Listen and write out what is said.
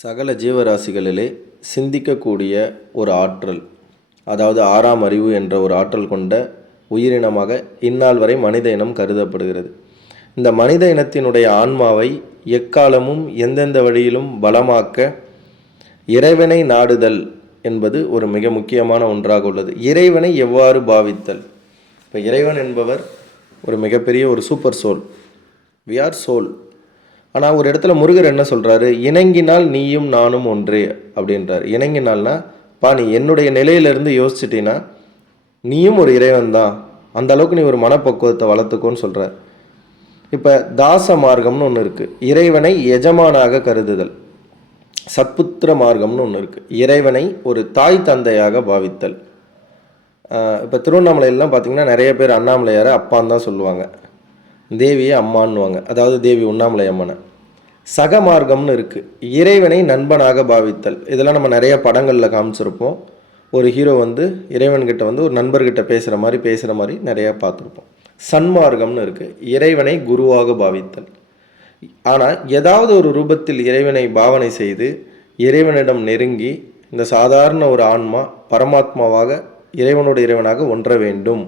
சகல ஜீவராசிகளிலே சிந்திக்கக்கூடிய ஒரு ஆற்றல், அதாவது ஆறாம் அறிவு என்ற ஒரு ஆற்றல் கொண்ட உயிரினமாக இந்நாள் வரை மனித இனம் கருதப்படுகிறது. இந்த மனித இனத்தினுடைய ஆன்மாவை எக்காலமும் எந்தெந்த வழியிலும் பலமாக்க இறைவனை நாடுதல் என்பது ஒரு மிக முக்கியமான ஒன்றாக உள்ளது. இறைவனை எவ்வாறு பாவித்தல்? இப்போ இறைவன் என்பவர் ஒரு மிகப்பெரிய ஒரு super soul, we are soul. ஆனால் ஒரு இடத்துல முருகர் என்ன சொல்கிறாரு, இணங்கினால் நீயும் நானும் ஒன்றே அப்படின்றார். இணங்கினால்னா நீ என்னுடைய நிலையிலேருந்து யோசிச்சிட்டின்னா நீயும் ஒரு இறைவன் தான், அந்த அளவுக்கு நீ ஒரு மனப்பக்குவத்தை வளர்த்துக்கோன்னு சொல்கிறார். இப்போ தாச மார்க்கம்னு ஒன்று இருக்குது, இறைவனை எஜமானாக கருதுதல். சத்புத்திர மார்க்கம்னு ஒன்று இருக்குது, இறைவனை ஒரு தாய் தந்தையாக பாவித்தல். இப்போ திருவண்ணாமலையிலாம் பார்த்திங்கன்னா நிறைய பேர் அண்ணாமலையாரை அப்பான்னு தான் சொல்லுவாங்க, தேவியை அம்மான்னுவாங்க, அதாவது தேவி உண்ணாமலை அம்மனை. சக மார்க்கம்னு இருக்குது, இறைவனை நண்பனாக பாவித்தல். இதெல்லாம் நம்ம நிறைய படங்களில் காமிச்சிருப்போம். ஒரு ஹீரோ இறைவன்கிட்ட ஒரு நண்பர்கிட்ட பேசுகிற மாதிரி நிறையா பார்த்துருப்போம். சன்மார்க்கம்னு இருக்குது, இறைவனை குருவாக பாவித்தல். ஆனால் ஏதாவது ஒரு ரூபத்தில் இறைவனை பாவனை செய்து இறைவனிடம் நெருங்கி இந்த சாதாரண ஒரு ஆன்மா பரமாத்மாவாக இறைவனோட இறைவனாக ஒன்ற வேண்டும்